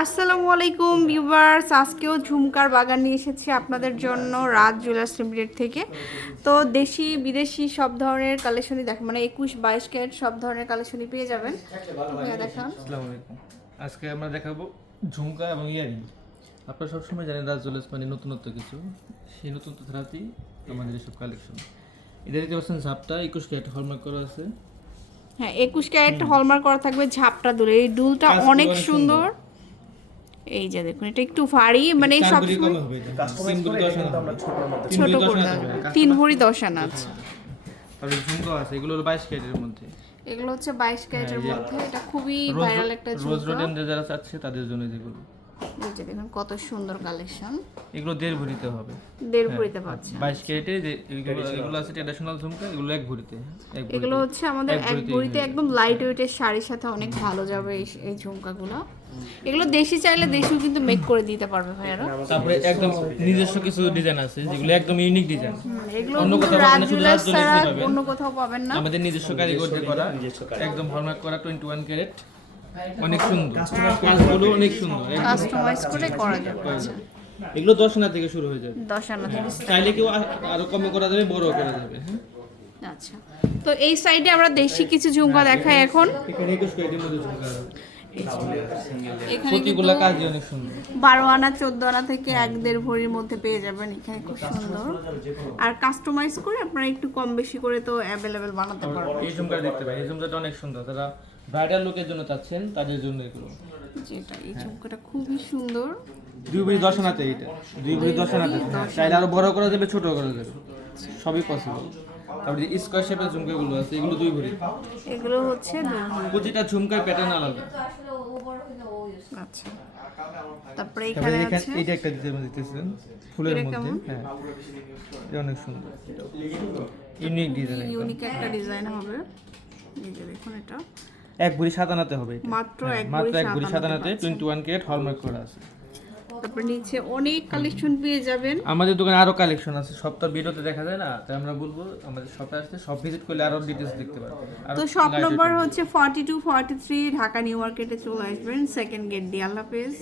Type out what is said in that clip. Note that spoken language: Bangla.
আসসালামু আলাইকুম ভিউয়ার্স আজকেও ঝুমকার বাগান নিয়ে এসেছি আপনাদের জন্য রাজ জুয়েলার্স লিমিটেড থেকে। তো দেশি বিদেশি সব ধরনের কালেকশনই দেখ মানে একুশ বাইশ ক্যারেট সব ধরনের কালেকশনই পেয়ে যাবেন। দেখান। আজকে আমরা দেখাবো ঝুমকা এবং ইয়ারিং। আপনারা সবসময় জানেন রাজ জুয়েলার্স মানে নতুনত্ব কিছু। সেই নতুনত্ব ধারাতেই আমাদের এসব কালেকশন। এটা দেখতে পাচ্ছেন ঝাপটা একুশ ক্যারেট হলমার্ক করা আছে। হ্যাঁ একুশ ক্যারেট হলমার্ক করা থাকবে ঝাপটা দুলে। এই দুলটা অনেক সুন্দর। এই যে দেখুন এটা একটু ভারী মানে সব ছোট করে। তিন ভরি দশ আনা আছে। তারপরে ঝুমকাও আছে এগুলো হলো বাইশ ক্যারেটের মধ্যে। এগুলো হচ্ছে বাইশ ক্যারেটের হ্যাঁ, মধ্যে। এটা খুবই ভাইরাল একটা রোজ রোডেন যারা চাচ্ছে তাদের জন্য যেগুলো। এই যে দেখুন কত সুন্দর কালেকশন এগুলো দেড় ভরিতে হবে। দেড় ভরিতে পাচ্ছে বাইশ ক্যারেটে এগুলো এগুলো আছে ট্রেডিশনাল ঝুমকা এগুলো এক ভরিতে এগুলো হচ্ছে আমাদের এক ভরিতে একদম লাইট ওয়েটের শাড়ির সাথে অনেক ভালো যাবে এই ঝুমকাগুলো। এগুলো দেশি চাইলে দেশিও কিন্তু মেক করে দিতে পারবে ভাইয়ারা। তারপরে একদম নিজস্ব কিছু ডিজাইন আছে যেগুলো একদম ইউনিক ডিজাইন এগুলো অন্য কোথাও পাবেন না। অন্য কোথাও পাবেন না। আমাদের নিজস্ব কারিগরদের করা একদম হলমার্ক করা টোয়েন্টি ওয়ান ক্যারেট অনেক সুন্দর। কাজগুলো অনেক সুন্দর কাস্টমাইজ করে করা যাবে এগুলো দশ আনা থেকে শুরু হয়ে যাবে। দশ আনা থেকে চাইলে কেউ আরও কমে করা যাবে বড় করা যাবে হ্যাঁ? আচ্ছা। তো এই সাইডে আমরা দেশি কিছু ঝুমকা দেখাই এখন। এখানে একুশ ক্যারেটের মধ্যে ঝুমকা প্রতিগুলো কাজই অনেক সুন্দর। বারো আনা চোদ্দ আনা থেকে এক দেড় ভরির মধ্যে পেয়ে যাবেন এখানে খুব সুন্দর। আর কাস্টমাইজ করে আপনারা একটু কম বেশি করে তো অ্যাভেলেবেল বানাতে পারবেন। এই ঝুমকাটা দেখতে পাই এই ঝুমকাটা অনেক সুন্দর। যারা ব্রাইডাল লোকের জন্য চাচ্ছেন তাদের জন্য এগুলো। যেটা এই ঝুমকাটা খুবই সুন্দর। দুই ভরি দশ আনাতে এটা দুই ভরি দশ আনাতে। চাইলে আরও বড় করা যাবে ছোট করা যাবে। সবই পসিবল তারপরে স্কোয়ার শেপের ঝুমকাগুলো আছে এগুলো দুই ভরি। এগুলো হচ্ছে দুই প্রতিটা ঝুমকার প্যাটার্ন আলাদা। আচ্ছা। তারপরে এখানে আছে এইটা একটা ডিজাইন দিতেছিলেন ফুলের মধ্যে হ্যাঁ। এটা অনেক সুন্দর। ইউনিক ডিজাইন ইউনিক একটা ডিজাইন হবে। এই যে দেখুন এটা। এক ভরি সাত আনাতে হবে এটা। মাত্র হ্যাঁ, এক ভরি পাচ্ছেন। টোয়েন্টি ওয়ান ক্যারেট হলমার্ক করা আছে। তারপর নিচে অনেক কালেকশন পেয়ে যাবেন। আমাদের দোকানে আরও কালেকশন আছে সব তো ভিডিওতে দেখা যায় না তাই আমরা বলব আমাদের শপে আসতে সব ভিজিট করলে আরও ডিটেইলস দেখতে পারবেন। তো শপ নম্বর হচ্ছে forty two forty three Dhaka new মার্কেটে চলে আসবেন সেকেন্ড গেট দিয়ে। আল্লাহ হাফেজ।